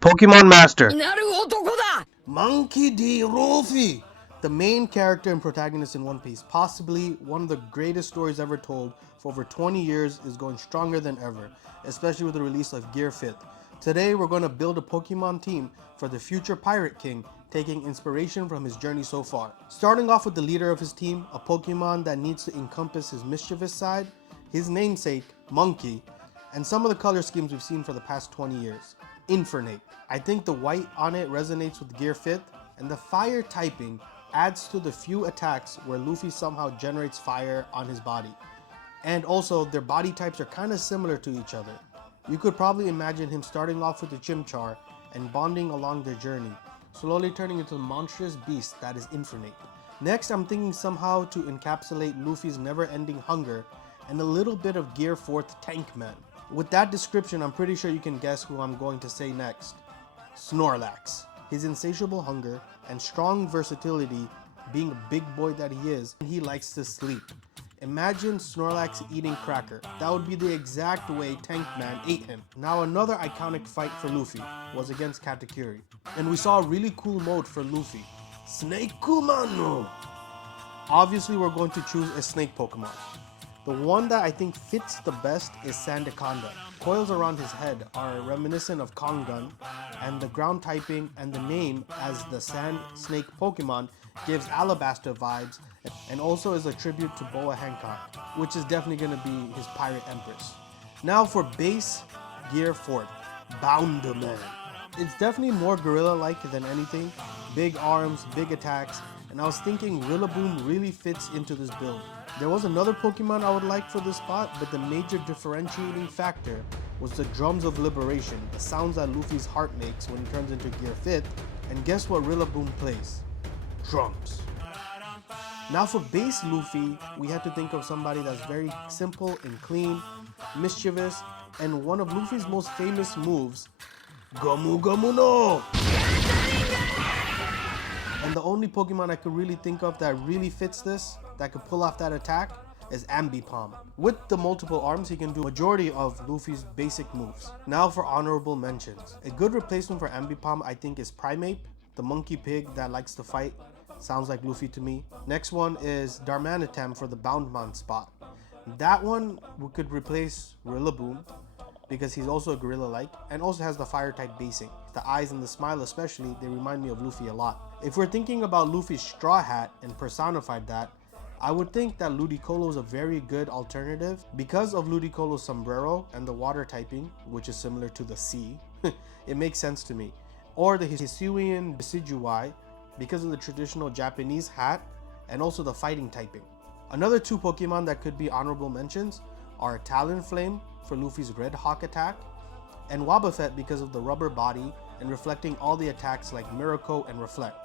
Pokemon Master. Monkey D. Luffy! The main character and protagonist in One Piece, possibly one of the greatest stories ever told for over 20 years, is going stronger than ever, especially with the release of Gear 5th. Today we're going to build a Pokemon team for the future Pirate King, taking inspiration from his journey so far. Starting off with the leader of his team, a Pokemon that needs to encompass his mischievous side, his namesake, Monkey, and some of the color schemes we've seen for the past 20 years. Infernape. I think the white on it resonates with Gear 5th, and the fire typing adds to the few attacks where Luffy somehow generates fire on his body. And also, their body types are kind of similar to each other. You could probably imagine him starting off with the Chimchar and bonding along their journey, slowly turning into the monstrous beast that is Infernape. Next, I'm thinking somehow to encapsulate Luffy's never-ending hunger and a little bit of Gear 4th Tankman. With that description, I'm pretty sure you can guess who I'm going to say next. Snorlax. His insatiable hunger and strong versatility, being a big boy that he is, he likes to sleep. Imagine Snorlax eating cracker. That would be the exact way Tankman ate him. Now another iconic fight for Luffy was against Katakuri. And we saw a really cool mode for Luffy. Snake Kumano! Obviously we're going to choose a snake Pokemon. The one that I think fits the best is Sandaconda. Coils around his head are reminiscent of Kongan, and the ground typing and the name as the Sand Snake Pokemon gives Alabasta vibes, and also is a tribute to Boa Hancock, which is definitely going to be his Pirate Empress. Now for base Gear 4th, Bounderman. It's definitely more gorilla-like than anything. Big arms, big attacks, and I was thinking Rillaboom really fits into this build. There was another Pokemon I would like for this spot, but the major differentiating factor was the Drums of Liberation, the sounds that Luffy's heart makes when he turns into Gear 5th, and guess what Rillaboom plays? Drums. Now for base Luffy, we had to think of somebody that's very simple and clean, mischievous, and one of Luffy's most famous moves, Gomu Gomu no! And the only Pokemon I could really think of that really fits this, that could pull off that attack, is Ambipom. With the multiple arms, he can do majority of Luffy's basic moves. Now for honorable mentions. A good replacement for Ambipom I think is Primeape, the monkey pig that likes to fight. Sounds like Luffy to me. Next one is Darmanitan for the Boundmon spot. That one we could replace Rillaboom, because he's also a gorilla-like, and also has the fire-type basing. The eyes and the smile especially, they remind me of Luffy a lot. If we're thinking about Luffy's straw hat and personified that, I would think that Ludicolo is a very good alternative. Because of Ludicolo's sombrero and the water typing, which is similar to the sea, it makes sense to me. Or the Hisuian Decidui, because of the traditional Japanese hat, and also the fighting typing. Another two Pokemon that could be honorable mentions are Talonflame for Luffy's Red Hawk attack, and Wobbuffet because of the rubber body and reflecting all the attacks like Miracle and Reflect.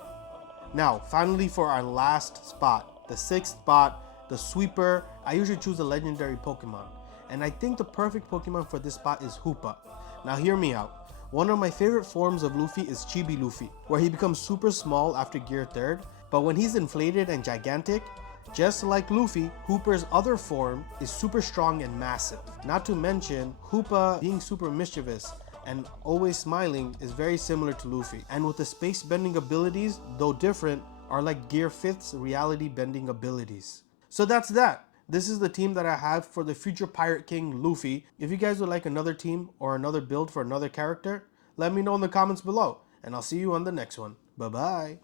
Now, finally for our last spot, the sixth spot, the sweeper, I usually choose a legendary Pokemon. And I think the perfect Pokemon for this spot is Hoopa. Now hear me out. One of my favorite forms of Luffy is Chibi Luffy, where he becomes super small after Gear 3rd, but when he's inflated and gigantic, just like Luffy, Hooper's other form is super strong and massive. Not to mention, Hoopa being super mischievous and always smiling is very similar to Luffy. And with the space bending abilities, though different, are like Gear 5th's reality bending abilities. So that's that. This is the team that I have for the future Pirate King Luffy. If you guys would like another team or another build for another character, let me know in the comments below, and I'll see you on the next one. Bye bye.